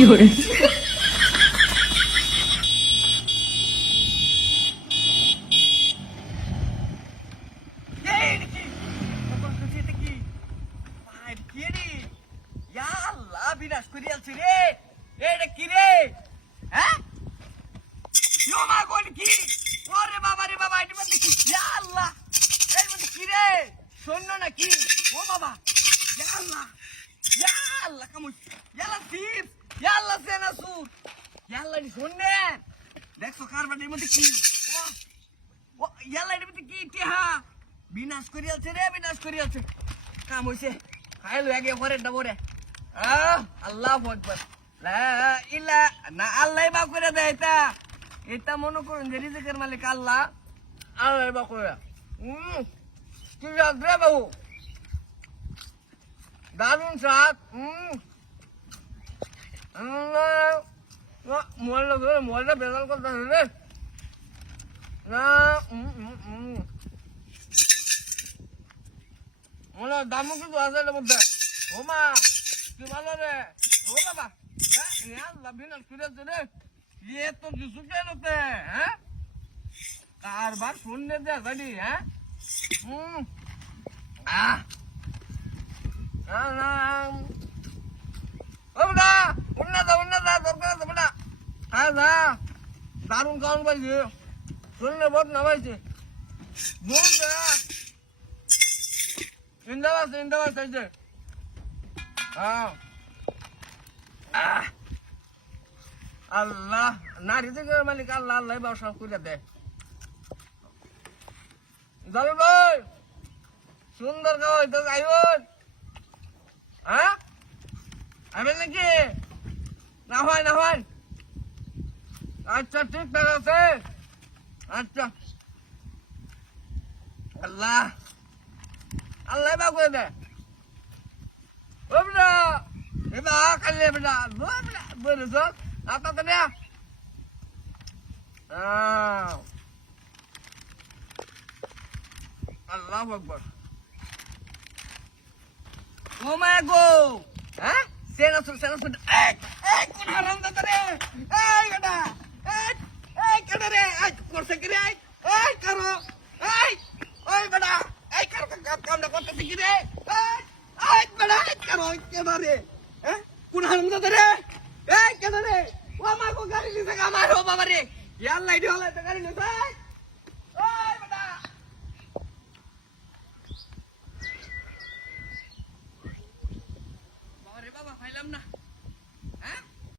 fiore, বিনাশ করিয়াছে রে, এটা কি রে? হ্যাঁ কি? ওরে বাবা রে বাবা, এটার মধ্যে কি? ইয়া আল্লাহ, এর মধ্যে কি রে? সৈন্য নাকি? ও বাবা, ইয়া আল্লাহ, ইয়া আল্লাহ, কামুস, ইয়া আল্লাহ চিপ, ইয়া আল্লাহ সেনাসুর, ইয়া আল্লাহ এটি সৈন্য। দেখছো কারবারের মধ্যে কি? ও ইয়া আল্লাহ, এটার মধ্যে কি? টেহা বিনাশ করিয়াছে রে, বিনাশ করিয়াছে। কাম হইছে, খাইলো আগে পরের ডাবরে। আল্লাহু আকবার, লা ইলাহা না, আল্লাহ বা করে দেয় এটা। এটা মনে করুন যে রিজিকের মালিক আল্লাহ, আল্লাহ বা করে। কি রাখবে বাবু, দারুন স্বাদ। মজা বেজাল করতে রে না। মনে দামও কিন্তু আছে এর মধ্যে। ও মা, কি ভালো রে। ও বাবা, আল্লাহ বিনাশ করেছে রে। ये तो जिसके होते हैं, हैं? कारबार सुनने दे गड़ी, हैं? बेटा, उन्ना था, दरकार था बेटा। हाँ था, दारुण काउंट भाई जी, सुनने बहुत ना भाई जी। बोल दे, इंदाबाद सही जी। हाँ, আল্লাহ না, রিজিকের মালিক আল্লাহ, আল্লাহ বা সব করে দেয়। যাবে ভাই, সুন্দর খাওয়াই তো আইন। হ্যাঁ আইবেন নাকি? না হয়। আচ্ছা ঠিকঠাক আছে। আচ্ছা, আল্লাহ আল্লাহ বা করে দেয়। ও বেটা, এবার খাইলে বেটা, বলেছ आता तो नहीं। अल्लाह अकबर, ओ माय गो, हैं? सेना सुन, कौन हराम दादा रे? बेटा, करो रे, कर सके रे, करो, ओए बेटा, करो काम ना करते दिखी रे, बेटा, करो क्या रे? कौन हराम दादा रे? क्या रे? ও আমার কো গাড়ি নিছে আমার, ও বাবা রে, আল্লাহ ইডি হলাই তো গাড়ি নিছে। ওই বেটা, বাবা রে বাবা, ফাইলাম না।